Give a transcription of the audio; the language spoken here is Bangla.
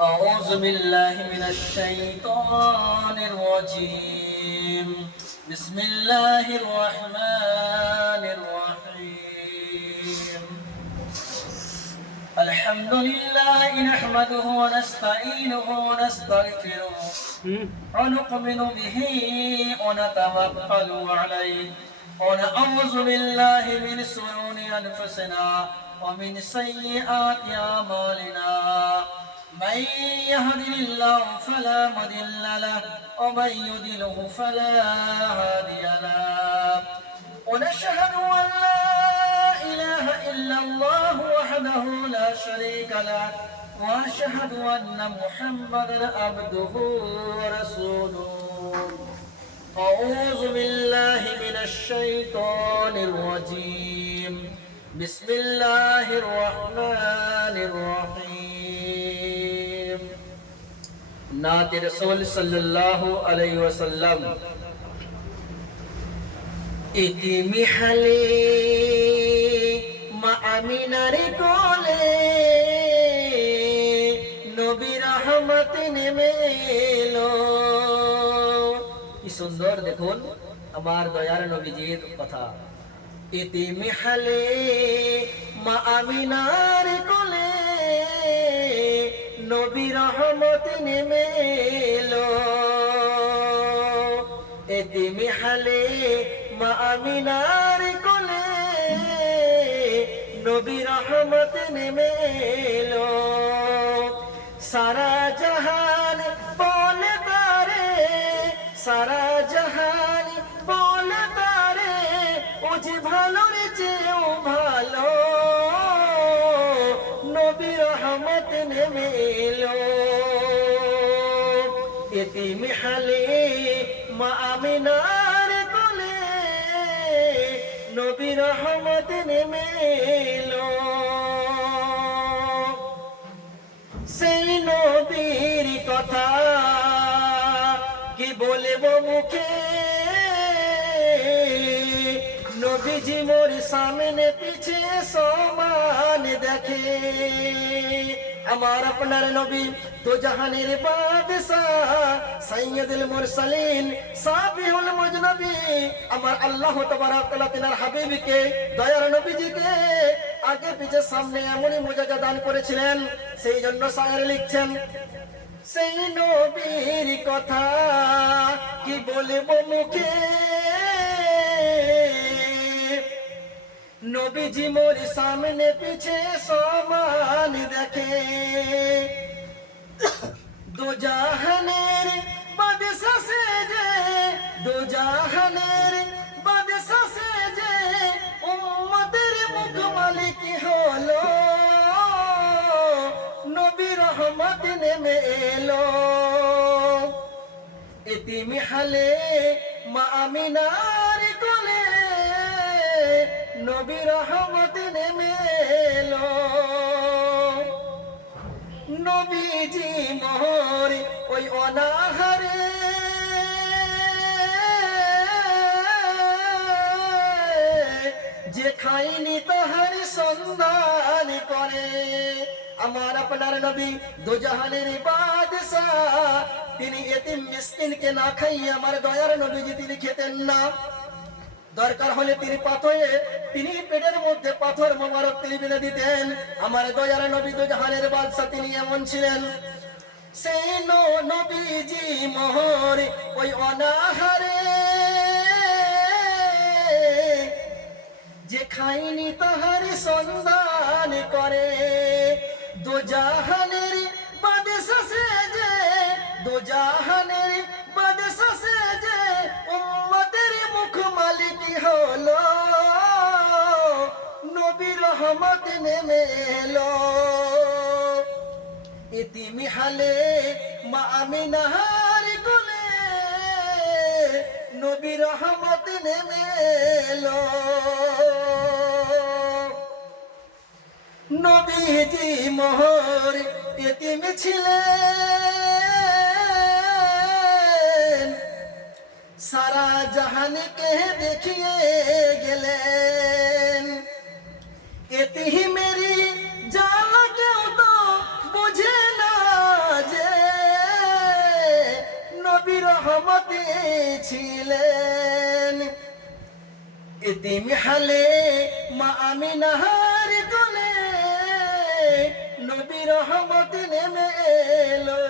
أعوذ بالله من الشيطان الرجيم. بسم الله الرحمن الرحيم. الحمد لله نحمده ونستعينه ونستغفره ونؤمن به ونتوكل عليه ونعوذ بالله من شرور أنفسنا ومن سيئات أعمالنا. من يهد الله فلا مضل له ومن يضلل فلا هادي له. ونشهد أن لا إله إلا الله وحده لا شريك له وأشهد أن محمدا عبده ورسوله. أعوذ بالله من الشيطان الرجيم. بسم الله الرحمن الرحيم. नात रसूल सल्लल्लाहु अलैहि वसल्लम इतिमी हाले मा आमिनार कोले नबी रहमत नेमे एलो। কি সুন্দর দেখুন আমার দয়ার নবীজির কথা। ইতিমি হালে মা আমিনার কোলে নবী রহমত নেমে এলো। ইতিমি হালে মা আমিনার কোলে নবী রহমত নেমে এলো। সারা জাহান বলে তারে, সারা জাহান বলে তারে ও যে ভালো রে চেয়েও ভালো নবী রহমত নেমে এলো। এতিম হালে মা আমিনার কোলে নবী রহমত নেমে এলো। সেই নবীর কথা কি বলবো মুখে, নবীজি মোর সামনে পিছে সমান দেখে। আমার আপনার নবী তো জাহানের বাদশাহ সাইয়্যিদুল মুরসালিন সাফিউল মুজনবী। আমার আল্লাহ তাবারাক ওয়া তাআলার হাবিবকে দয়ার নবীজিকে আগে পিছে সামনে এমনই মুজাজা দান করেছিলেন। সেই জন্য শায়ের লিখছেন সেই নবীর কথা কি বলবো মুখে, নবীজি মোর সামনে পিছে সমান দেখে। দো জাহানের বাদশা সেজে, দো জাহানের বাদশা সেজে উম্মতের মুখ মালিক হলো নবী রহমত নেমে এলো। এতিম হালে মা আমিনার কোলে নবী রহমত নেমে এলো। নবীজি মোর ওই অনাহারে যে খাইনি তাহার সন্ধান করে। আমার আপনার নবী দোজাহানের বাদশাহ, তিনি এতিম মিসকিনকে না খাইয়ে আমার দয়ার নবীজি তিনি খেতেন না। দরকার হলে তিনি পাথরে, তিনি পেটের মধ্যে পাথর মোবারক তিনি বেঁধে দিতেন। আমার দয়ার নবী দোজাহানের বাদশাহ তিনি এমন ছিলেন। সেই নবীজি মোহর ওই অনাহারে যে খাইনি তাহার সন্ধান করে। দো জাহানের বাদশা সেজে, দো জাহানের বাদশা সেজে উম্মতের মুখ মালিক হলো নবী রহমত নেমে এলো। এতিম হালে মা আমিনার কোলে নবী রহমত নেমে এলো। নবীজি মোহর এতিম ছিলেন, সারা জাহানকে দেখিয়ে গেলেন। এতিহি মেরি রহমতে ছিলেন। এতিম হালে মা আমিনার কোলে নবী রহমত নেমে এলো।